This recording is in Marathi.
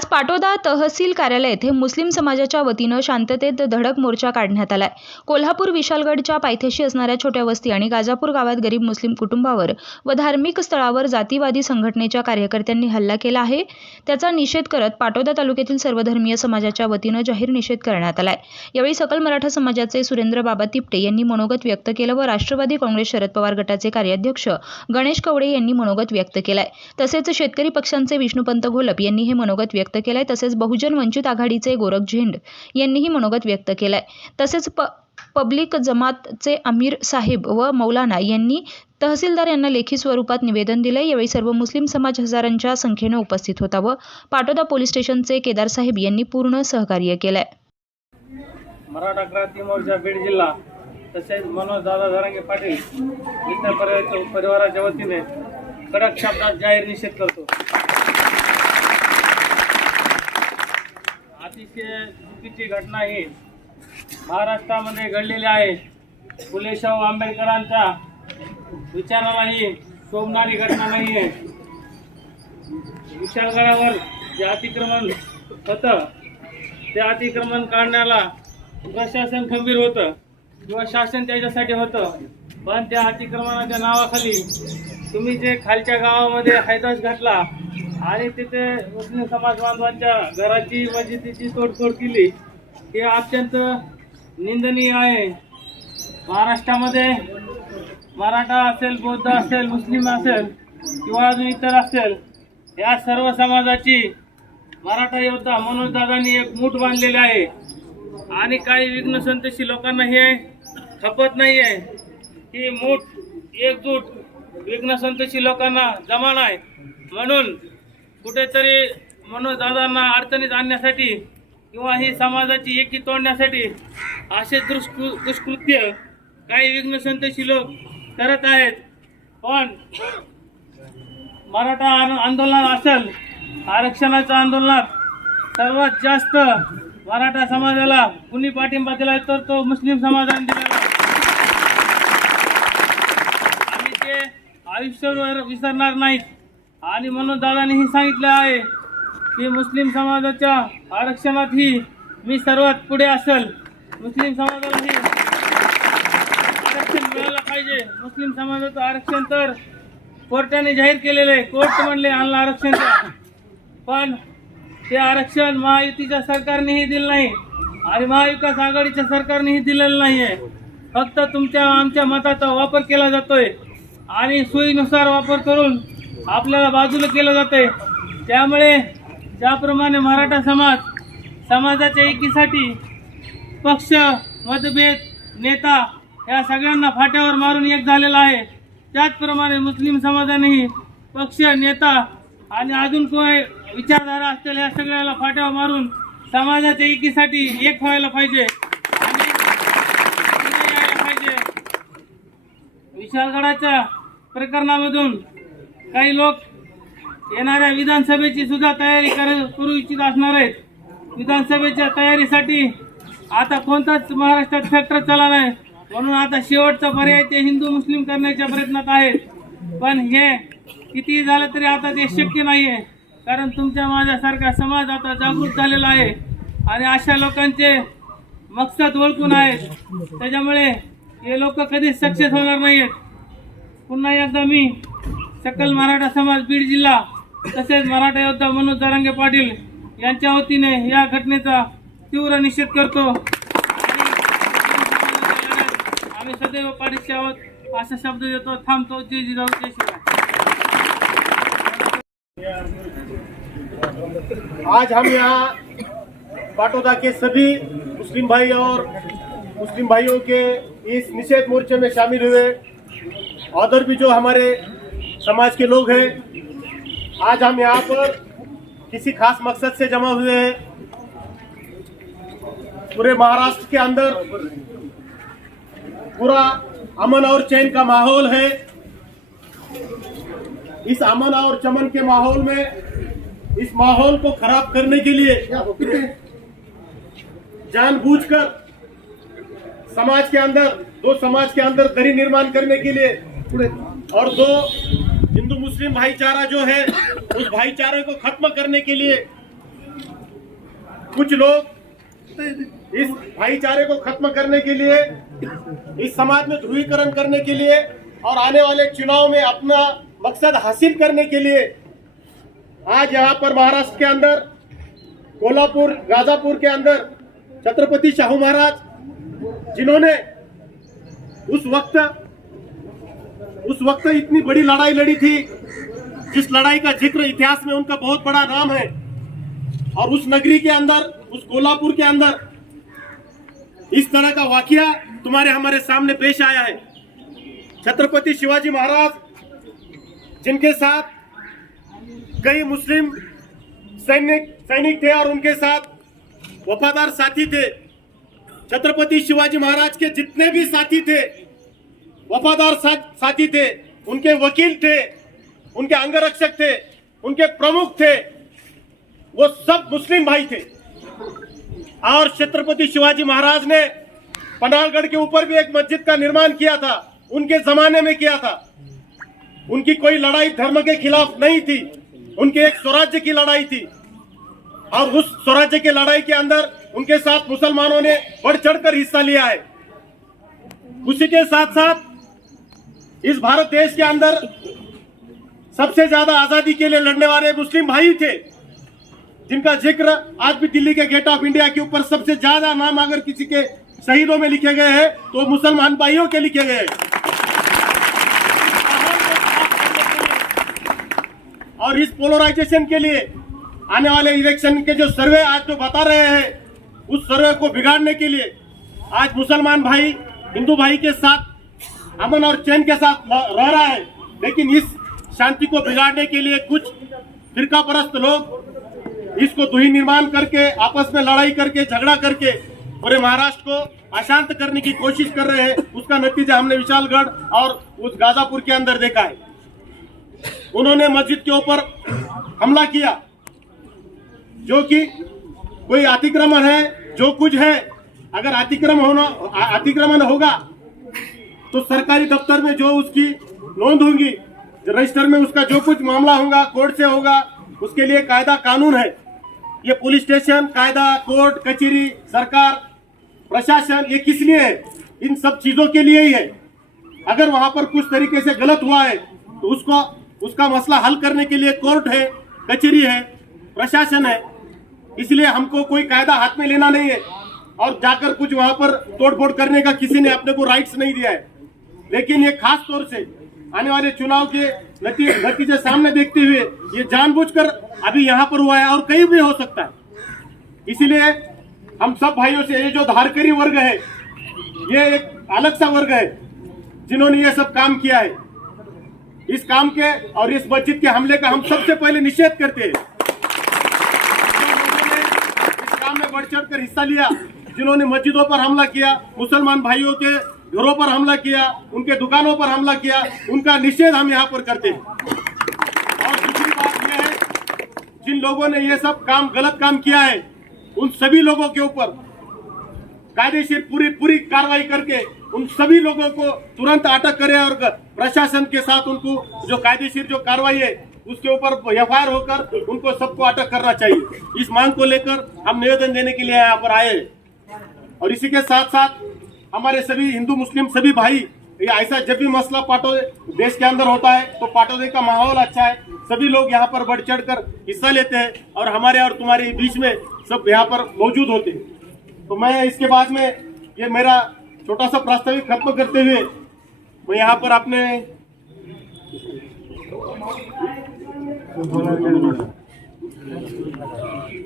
आज पाटोदा तहसील कार्यालय येथे मुस्लिम समाजाच्या वतीनं शांततेत धडक मोर्चा काढण्यात आलाय। कोल्हापूर विशालगडच्या पायथ्याशी असणाऱ्या छोट्या वस्ती आणि गाजापूर गावात गरीब मुस्लिम कुटुंबावर व धार्मिक स्थळावर जातीवादी संघटनेच्या कार्यकर्त्यांनी हल्ला केला आहे। त्याचा निषेध करत पाटोदा तालुक्यातील सर्वधर्मीय समाजाच्या वतीनं जाहीर निषेध करण्यात आलाय। यावेळी सकल मराठा समाजाचे सुरेंद्र बाबा तिपटे यांनी मनोगत व्यक्त केलं व राष्ट्रवादी काँग्रेस शरद पवार गटाचे कार्याध्यक्ष गणेश कवडे यांनी मनोगत व्यक्त केलंय। तसेच शेतकरी पक्षांचे विष्णुपंत घोलप यांनी हे मनोगत व्यक्त केलंय। तसेच बहुजन वंचित आघाडीचे गोरख झेंड यांनीही मनोगत व्यक्त केलंय। तसेच पब्लिक जमातचे अमीर साहेब व मौलाना यांनी तहसीलदार यांना लेखी स्वरूपात निवेदन दिले। यावेळी सर्व मुस्लिम समाज हजारांच्या संख्येने उपस्थित होता व पाटोदा पोलीस स्टेशनचे केदार साहेब यांनी पूर्ण सहकार्य केलंय। मराठा क्रांती मोर्चा बीड जिल्हा तसेच मनोज दादा जरांगे पाटील इतर परिवाराच्या वतीने कडक शब्दात जाहीर निषेध करतो। अतिशय चुकीची घटना ही महाराष्ट्रामध्ये घडलेली आहे। फुले शाहू आंबेडकरांच्या विचारालाही शोभणारी घटना नाही आहे। विशालगडावर जे अतिक्रमण होतं ते अतिक्रमण काढण्याला प्रशासन खंबीर होतं किंवा शासन त्याच्यासाठी होतं, पण त्या अतिक्रमणाच्या नावाखाली तुम्ही जे खालच्या गावामध्ये हैदोस घातला आणि तिथे मुस्लिम समाज बांधवांच्या घराची मस्जिदीची तोडफोड केली, हे अत्यंत निंदनीय आहे। महाराष्ट्रामध्ये मराठा असेल, बौद्ध असेल, मुस्लिम असेल किंवा अजून इतर असेल, या सर्व समाजाची मराठा योद्धा मनोज दादांनी एक मूठ बांधलेली आहे आणि काही विघ्न संतोषी लोकांना हे खपत नाही आहे की मूठ एकजूट विघ्न संतोषी लोकांना जमा नाही, म्हणून कुठेतरी मनोज दादांना अडचणीत आणण्यासाठी किंवा ही समाजाची एकी तोडण्यासाठी असे दुष्कृत्य काही विघ्न संतोषी लोक करत आहेत। पण मराठा आंदोलन असेल, आरक्षणाच्या आंदोलनात सर्वात जास्त मराठा समाजाला कुणी पाठिंबा दिला तर तो मुस्लिम समाजाने दिलेला। आम्ही ते आयुष्यभर विसरणार नाहीत आणि मनोज दादांनीही सांगितलं आहे की मुस्लिम समाजाच्या आरक्षणातही मी सर्वात पुढे असेल। मुस्लिम समाजालाही आरक्षण मिळालं पाहिजे। मुस्लिम समाजाचं आरक्षण तर कोर्टाने जाहीर केलेलं आहे, कोर्ट म्हणले आणलं आरक्षण, पण ते आरक्षण महायुतीच्या सरकारनेही दिलं नाही आणि महाविकास आघाडीच्या सरकारनेही दिलेलं नाही आहे। फक्त तुमच्या आमच्या मताचा वापर केला जातोय आणि सोयीनुसार वापर करून आपल्याला बाजूला केलं जातंय। त्यामुळे ज्याप्रमाणे मराठा समाजाच्या एकीसाठी पक्ष, मतभेद, नेता या सगळ्यांना फाट्यावर मारून एक झालेला आहे, त्याचप्रमाणे मुस्लिम समाजानेही पक्ष, नेता आणि अजून कोणी विचारधारा असतील या सगळ्याला फाट्यावर मारून समाजाच्या एकीसाठी एक व्हायला पाहिजे आणि यायला पाहिजे। विशालगडाच्या प्रकरणामधून काही लोक येणाऱ्या विधानसभेची सुद्धा तयारी करू इच्छित असणार आहेत। विधानसभेच्या तयारीसाठी आता कोणताच महाराष्ट्रात फॅक्टर चालला नाही, म्हणून आता शेवटचा पर्याय ते हिंदू मुस्लिम करण्याच्या प्रयत्नात आहेत। पण हे किती झालं तरी आता ते शक्य नाही आहे, कारण तुमच्या माझ्यासारखा समाज आता जागृत झालेला आहे आणि अशा लोकांचे मकसद ओळखून आहेत। त्याच्यामुळे हे लोक कधीच सक्सेस होणार नाही आहेत। पुन्हा एकदा मी सकल मराठा समाज बीड जिल्हा तसेच मराठा योद्धा मनोज जरांगे पाटील यांच्या वतीने या घटनेचा तीव्र निषेध करतो। आम्ही सदैव पाठीशी आहोत असा शब्द देतो। थांबतो। जय जिजाऊ, जय शिवराय। आज हम यहाँ पाटोदा के सभी मुस्लिम भाई और मुस्लिम भाइयों के इस निषेध मोर्चे में शामिल हुए, उधर भी जो हमारे समाज के लोग हैं, आज हम यहाँ पर किसी खास मकसद से जमा हुए हैं। पूरे महाराष्ट्र के अंदर पूरा अमन और चैन का माहौल है। इस अमन और चमन के माहौल में इस माहौल को खराब करने के लिए जानबूझकर दो समाज के अंदर दरी निर्माण करने के लिए और दो हिंदू मुस्लिम भाईचारा जो है उस भाईचारे को खत्म करने के लिए कुछ लोग इस भाईचारे को खत्म करने के लिए, इस समाज में ध्रुवीकरण करने के लिए और आने वाले चुनाव में अपना मकसद हासिल करने के लिए आज यहाँ पर महाराष्ट्र के अंदर कोल्हापुर, गाजापुर के अंदर छत्रपति शाहू महाराज, जिन्होंने उस वक्त इतनी बड़ी लड़ाई लड़ी थी, जिस लड़ाई का जिक्र इतिहास में उनका बहुत बड़ा नाम है, और उस नगरी के अंदर, उस कोल्हापुर के अंदर इस तरह का वाकया तुम्हारे हमारे सामने पेश आया है। छत्रपति शिवाजी महाराज, जिनके साथ कई मुस्लिम सैनिक थे और उनके साथ वफादार साथी थे। छत्रपति शिवाजी महाराज के जितने भी साथी थे, वफादार साथी थे, उनके वकील थे, उनके अंगरक्षक थे, उनके प्रमुख थे, वो सब मुस्लिम भाई थे। और छत्रपति शिवाजी महाराज ने पनाहगढ़ के ऊपर भी एक मस्जिद का निर्माण किया था, उनके जमाने में किया था। उनकी कोई लड़ाई धर्म के खिलाफ नहीं थी, उनके एक स्वराज्य की लड़ाई थी, और उस स्वराज्य की लड़ाई के अंदर उनके साथ मुसलमानों ने बढ़ चढ़कर हिस्सा लिया है। उसी के साथ साथ इस भारत देश के अंदर सबसे ज्यादा आजादी के लिए लड़ने वाले मुस्लिम भाई थे, जिनका जिक्र आज भी दिल्ली के गेट ऑफ इंडिया के ऊपर सबसे ज्यादा नाम अगर किसी के शहीदों में लिखे गए हैं तो मुसलमान भाइयों के लिखे गए हैं। और इस पोलराइजेशन के लिए आने वाले इलेक्शन के जो सर्वे आज जो बता रहे हैं, उस सर्वे को बिगाड़ने के लिए आज मुसलमान भाई हिंदू भाई के साथ अमन और चैन के साथ रह रहा है, लेकिन इस शांति को बिगाड़ने के लिए कुछ फिरका परस्त लोग इसको दुही निर्माण करके, आपस में लड़ाई करके, झगड़ा करके पूरे महाराष्ट्र को अशांत करने की कोशिश कर रहे हैं। उसका नतीजा हमने विशालगढ़ और उस गाजापुर के अंदर देखा है। उन्होंने मस्जिद के ऊपर हमला किया, जो कि कोई अतिक्रमण है, जो कुछ है। अगर अतिक्रमण होगा तो सरकारी दफ्तर में जो उसकी नोंद होगी, रजिस्टर में उसका जो कुछ मामला होगा, कोर्ट से होगा, उसके लिए कायदा कानून है। ये पुलिस स्टेशन, कायदा, कोर्ट, कचहरी, सरकार, प्रशासन, ये किस लिए है? इन सब चीजों के लिए ही है। अगर वहां पर कुछ तरीके से गलत हुआ है तो उसका मसला हल करने के लिए कोर्ट है, कचहरी है, प्रशासन है। इसलिए हमको कोई कायदा हाथ में लेना नहीं है और जाकर कुछ वहां पर तोड़फोड़ करने का किसी ने अपने को राइट्स नहीं दिया है। लेकिन ये खास तौर से आने वाले चुनाव के नतीजे सामने देखते हुए ये जानबूझकर अभी यहाँ पर हुआ है और कहीं भी हो सकता है। इसीलिए हम सब भाइयों से, ये जो धारकरी वर्ग है, ये एक अलग सा वर्ग है जिन्होंने ये सब काम किया है। इस काम के और इस मस्जिद के हमले का हम सबसे पहले निषेध करते हैं। इस काम में बढ़ चढ़ कर हिस्सा लिया, जिन्होंने मस्जिदों पर हमला किया, मुसलमान भाइयों के घरों पर हमला किया, उनके दुकानों पर हमला किया, उनका निषेध हम यहाँ पर करते हैं। और दूसरी बात यह है, जिन लोगों ने ये सब काम, गलत काम किया है, उन सभी लोगों के ऊपर कायदेशीर पूरी कार्रवाई करके उन सभी लोगों को तुरंत अटक करें और प्रशासन के साथ उनको जो कायदेशीर जो कार्रवाई है उसके ऊपर एफआईआर होकर उनको सबको अटक करना चाहिए। इस मांग को लेकर हम निवेदन देने के लिए यहाँ पर आए हैं। और इसी के साथ साथ हमारे सभी हिंदू मुस्लिम सभी भाई, ये ऐसा जब भी मसला देश के अंदर होता है तो पाटौदी का माहौल अच्छा है, सभी लोग यहाँ पर बढ़ चढ़ कर हिस्सा लेते हैं और हमारे और तुम्हारे बीच में सब यहाँ पर मौजूद होते हैं। तो मैं इसके बाद में ये मेरा छोटा सा प्रास्ताविक खत्म करते हुए मैं यहाँ पर अपने